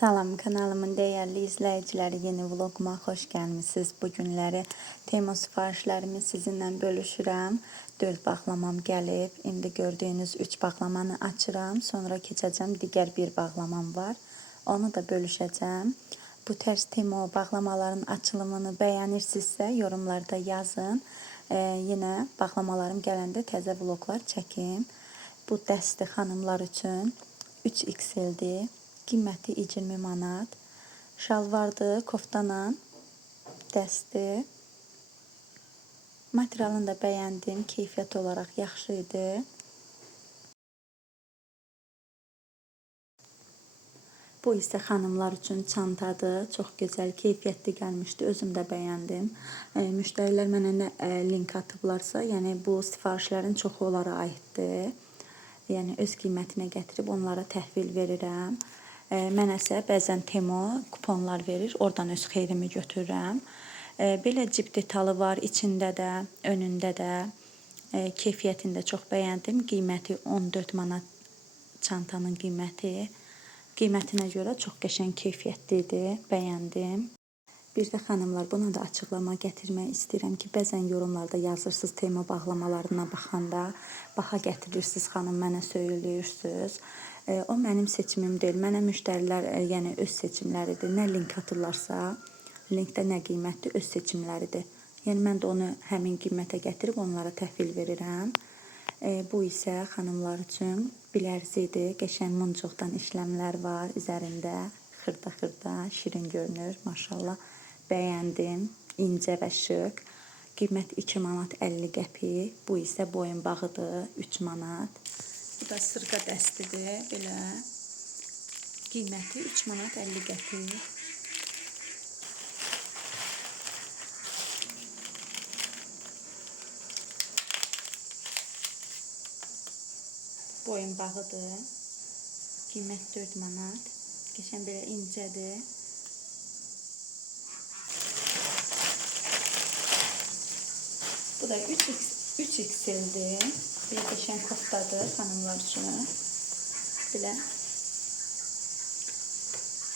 Salam, kanalımın değerli izleyicileri, yeni vloguma hoş gelmişsiniz. Bugünləri Temu sifarişlərimi sizinlə bölüşürəm. 4 bağlamam gəlib. İndi gördüyünüz 3 bağlamanı açıram. Sonra keçəcəm, digər bir bağlamam var. Onu da bölüşəcəm. Bu tərz Temu bağlamaların açılımını bəyənirsinizsə yorumlarda yazın. Yine bağlamalarım gələndə təzə vloglar çəkim. Bu dəsti xanımlar üçün 3XL-dir. Qiyməti 20 manat. Şalvardır, koftana dəsti. Materialını da bəyəndim. Keyfiyyət olaraq yaxşı idi. Bu isə xanımlar üçün çantadır. Çox gözəl, keyfiyyətli gəlmişdi. Özüm də bəyəndim. Müştərilər mənə nə link atıblarsa, yəni bu sifarişlərin çoxu onlara aiddir. Yəni öz qiymətinə gətirib onlara təhvil verirəm. Mənə isə bəzən Temu kuponlar verir, oradan öz xeyrimi götürürəm. Belə cib detalı var, içində də, önündə də. Keyfiyyətini də çox bəyəndim. Qiyməti 14 manat çantanın qiyməti. Qiymətinə görə çox qəşəng keyfiyyətlidir, bəyəndim. Bir də xanımlar, buna da açıqlama gətirmək istəyirəm ki, bəzən yorumlarda yazırsınız Temu bağlamalarına baxanda, baha gətirirsiniz xanım, mənə söyləyirsiniz. O mənim seçimim deyil. Mənə müştərilər yəni öz seçimləridir. Nə link atırlarsa, linkdə nə qiymətdir, öz seçimləridir. Yəni mən də onu həmin qiymətə gətirib onlara təhvil verirəm. Bu isə xanımlar üçün bilərzidir. Qəşəng muncuqdan işləmlər var üzərində. Xırda-xırda, şirin görünür, maşallah. Bəyəndim. İncə və şık. Qiymət 2 manat 50 qəpik. Bu isə boyunbağıdır, 3 manat. Bu da sırqa dəstidir, belə. Qiyməti 3 manat 50 qəpik. Boyunbağıdır. Qiymət 4 manat. Qəşəng belə incədir. Bu da 3XL-dir. Bir qəşəng koftadır xanımlar üçün.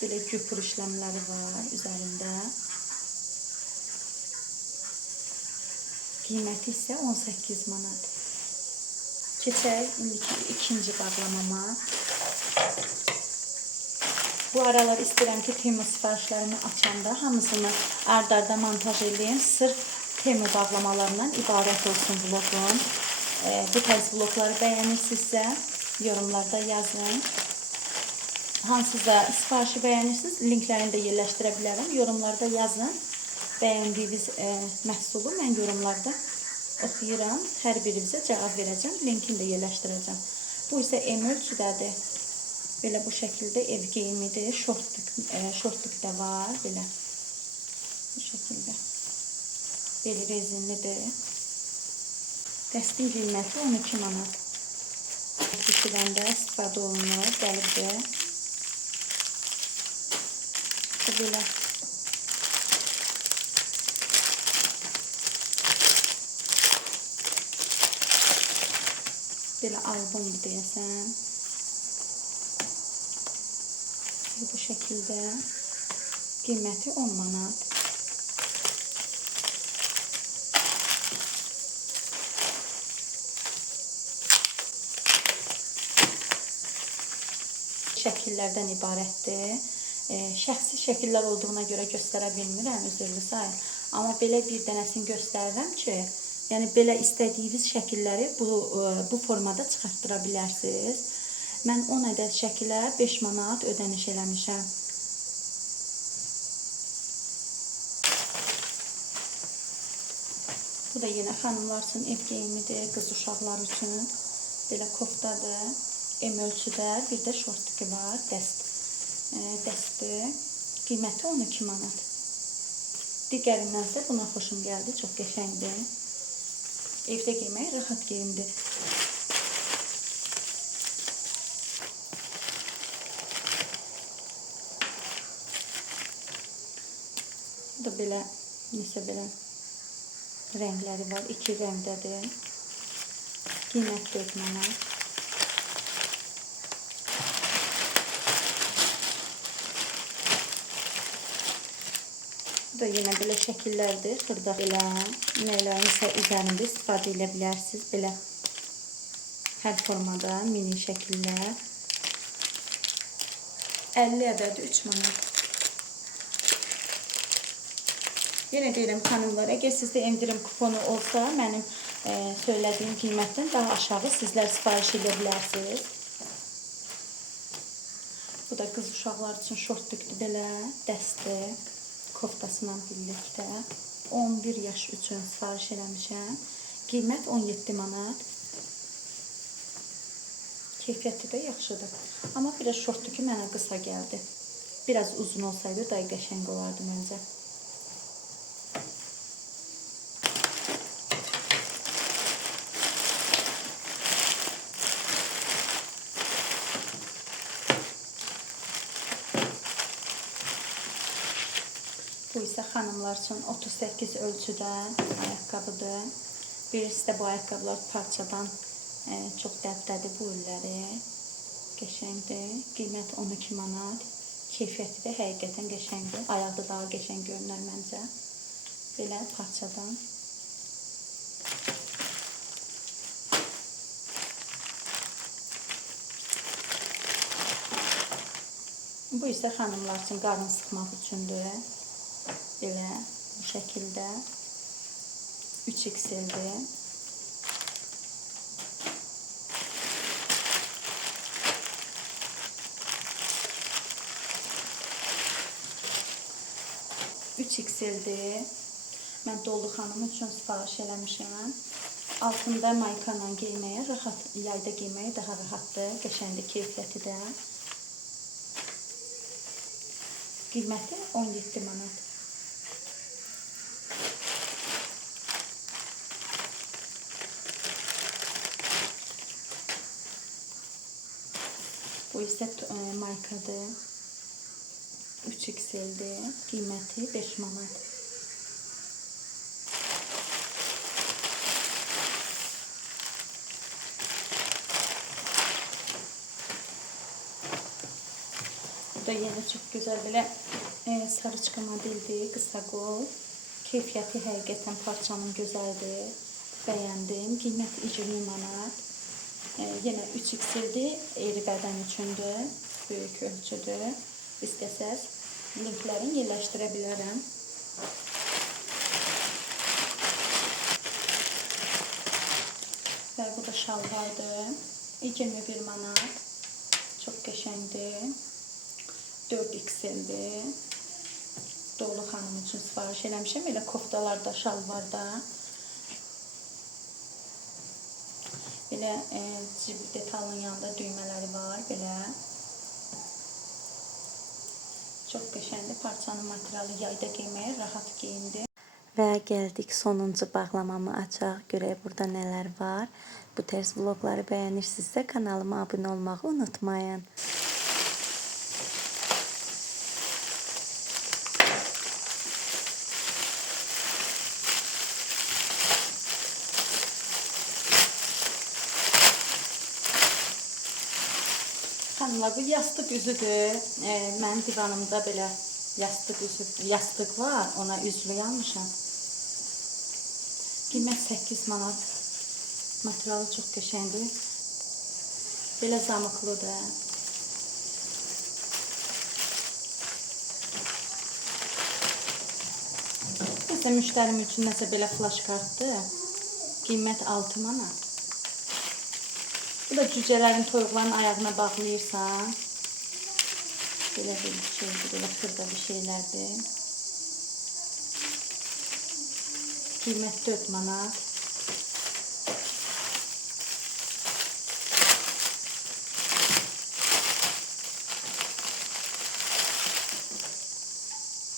Belə güpür işləmləri var üzərində. Qiyməti isə 18 manat. Keçək indiki ikinci bağlamama. Bu aralar istəyirəm ki, Temu sifarişlərimi açanda hamısını ard-arda montaj edeyim. Sırf Temu bağlamalarından ibarət olsun vlogun. Bu tərz vlogları bəyənirsinizsə yorumlarda yazın. Hansısa sifarişi bəyənirsiniz, linklərini də yerləşdirə bilərəm. Yorumlarda yazın. Bəyəndiyiniz məhsulu mən yorumlarda oxuyuram. Hər birinizə cavab verəcəm. Linkini də yerləşdirəcəm. Bu isə M ölçüdədir. Belə bu şəkildə ev geyimidir. Şortluk da var. Belə bu şəkildə. Beli rezinlidir. Dəstin qiyməti 12 manat. Düşürəndə istifadə olunur. Gəlibdir. Belə. Belə albomdur deyəsən. Bu şəkildə. Qiyməti 10 manat. Şəkillərdən ibarətdir. Şəxsi şəkillər olduğuna görə göstərə bilmirəm, üzrlü sayın. Amma belə bir dənəsini göstərirəm ki, yəni belə istədiyiniz şəkilləri bu formada çıxartdıra bilərsiniz. Mən 10 ədəd şəkilə 5 manat ödəniş eləmişəm. Bu da yenə xanımlar üçün ev geyimidir, qız uşaqlar üçün. Belə koftadır. M ölçüdə, bir də şortluku var, dəsti. Qiyməti 12 manat. Digərindən buna xoşum gəldi, çox qəşəngdir. Evdə geymək rahat geyimdir. Bu da belə, nesə belə rəngləri var, 2 rəngdədir. Qiymət 4 manat. Bu da yine belə şəkillərdir. Xırda belə nələrinsə üzərində istifadə edə bilərsiniz. Belə hər formada mini şəkillər. 50 ədəd 3 manat. Yenə deyirəm xanımlar, əgər sizdə endirim kuponu olsa, mənim söylədiyim qiymətdən daha aşağı sizlər sifariş edə bilərsiniz. Bu da qız uşaqlar üçün şortluqdur belə, dəsti, koftasıyla birlikdə. 11 yaş üçün sifariş eləmişəm. Qiymət 17 manat. Keyfiyyəti də yaxşıdır. Amma biraz şortluqu mənə qısa gəldi. Biraz uzun olsaydı daha qəşəng olardı məncə. Bu isə xanımlar üçün 38 ölçüdən ayaqqabıdır. Birisi də bu ayaqqabılar parçadan çox dəbdədir bu illəri. Qəşəngdir. Qiymət 12 manat. Keyfiyyəti də həqiqətən qəşəngdir. Ayaqda daha qəşəng görünər məncə. Belə parçadan. Bu isə xanımlar üçün qarın sıxmaq üçündür. Belə bu şəkildə 3XL-dir. Mən Dolu xanım üçün sifariş eləmişəm. Altında mayka ilə geyməyə rahat, yayda geyməyə daha rahatdır. Qəşəngdir keyfiyyəti də. Qiyməti 17 manat. Bu isə maykadır. 3XL-dir. Qiyməti 5 manat. Bu da yenə çox gözəl belə sarıçqa modeldir. Qısa qol. Keyfiyyəti həqiqətən parçanın gözəldir. Bəyəndim. Qiyməti 20 manat. Yenə 3XL-dir. Eri bədən üçündür. Böyük ölçüdür. İstəsəz linklərini yerləşdirə bilərəm. Və bu da şalvardır. 21 manat. Çox qəşəngdir. 4XL-dir. Dolu xanım üçün sifariş eləmişəm. Elə koftalarda, şalvarda. Belə cib detalının yanında düymələri var. Belə. Çox qəşəngdir. Parçanın materialı yayda geyməyə rahat geyindir. Və gəldik sonuncu bağlamamı açaq. Görək burada nələr var. Bu tərz vlogları bəyənirsinizsə kanalıma abunə olmağı unutmayın. Xanımlar, bu yastıq üzüdür. Mənim divanımda belə yastıq var. Ona üzlü almışam. Qiymət 8 manat. Materialı çox qəşəngdir. Belə zamıqlıdır. Nəsə müştərim üçün nəsə belə flash kartdır. Qiymət 6 manat. Bu da cücələrin, toyuqların ayağına bağlayırsan. Belə bir şeydir, belə xırda bir şeylərdir. Qiymət 4 manat.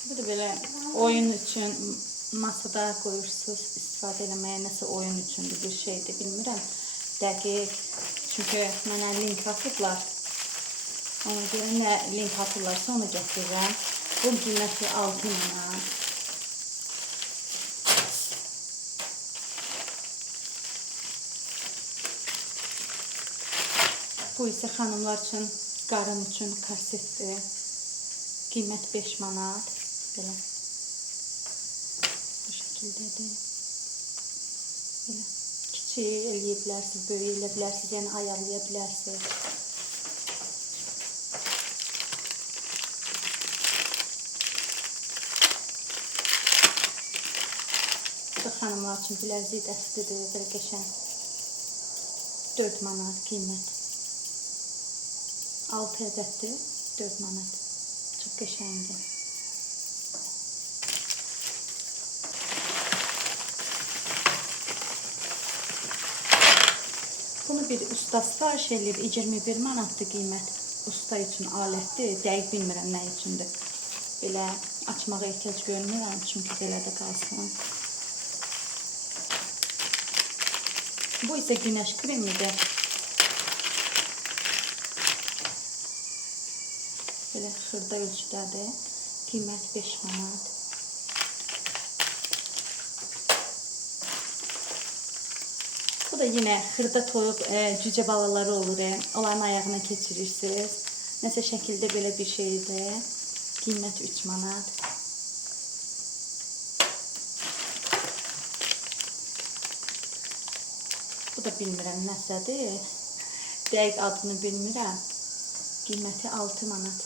Bu da belə oyun üçün masada qoyursunuz, istifadə eləməyə, nəsə oyun üçündür bir şeydir, bilmirəm. Dəqiq. Çünki mənə link atıblar. Ona görə nə link atırlarsa onu gətirirəm. Bu qiyməti 6 manat. Bu isə xanımlar üçün, qarın üçün korsetdir. Qiymət 5 manat. Belə. şəkildədir. Belə kiçik eləyə bilərsiniz, böyük eləyə bilərsiniz, yəni ayarlaya bilərsiniz. Bu da xanımlar üçün biləzik dəstidir, belə qəşəng. 4 manat qiymət. 6 ədəddir, 4 manat. Çox qəşəngdir. Bunu bir usta sifariş eləyib, 21 manatdır qiymət. Usta üçün alətdir, dəqiq bilmirəm nə üçündür. Belə açmağa ehtiyac görmürəm, çünki belə də qalsın. Bu isə günəş kremidir. Belə xırda ölçüdədir. Qiymət 5 manat. Bu da yine xırda toyuq cücə balaları olur. Onların ayağına keçirirsiniz. Nəsə şəkildə belə bir şeydir. Qiymət 3 manat. Bu da bilmirəm nəsədir. Dəqiq adını bilmirəm. Qiyməti 6 manat.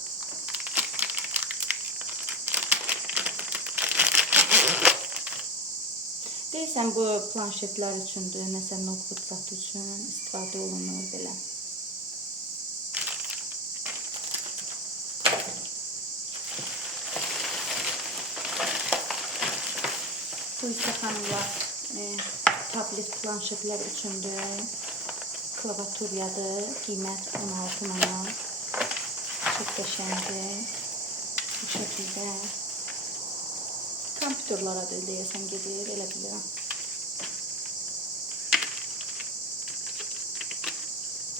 Deyəsən bu planşetlər üçündür, nəsə notebook zat üçün istifadə olunur belə. Bu isə xanımlar tablet planşetlər üçündür. Klaviaturadır. Qiymət 16 manat. Çox qəşəngdir. Bu şəkildə. Kompüterlara da deyəsən gedir, elə bilirəm.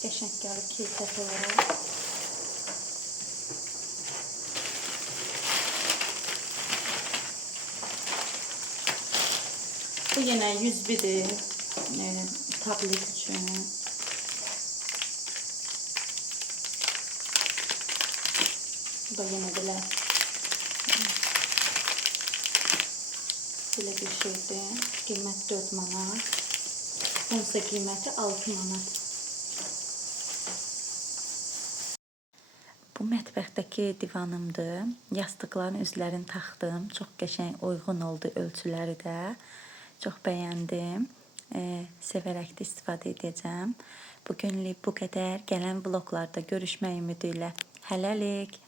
Qəşəng gəlib keyfiyyət olaraq. Bu yine 101'dir. Tablet üçün. Bu da yine belə bir şeydir. Qiymət 4 manat. Bunun isə qiyməti 6 manat. Bu mətbəxdəki divanımdır. Yastıqların üzlərini taxdım. Çox qəşəng, uyğun oldu ölçüləri də. Çox bəyəndim. Sevərək də istifadə edəcəm. Bugünlük bu qədər. Gələn vloqlarda görüşmək ümidi ilə. Hələlik.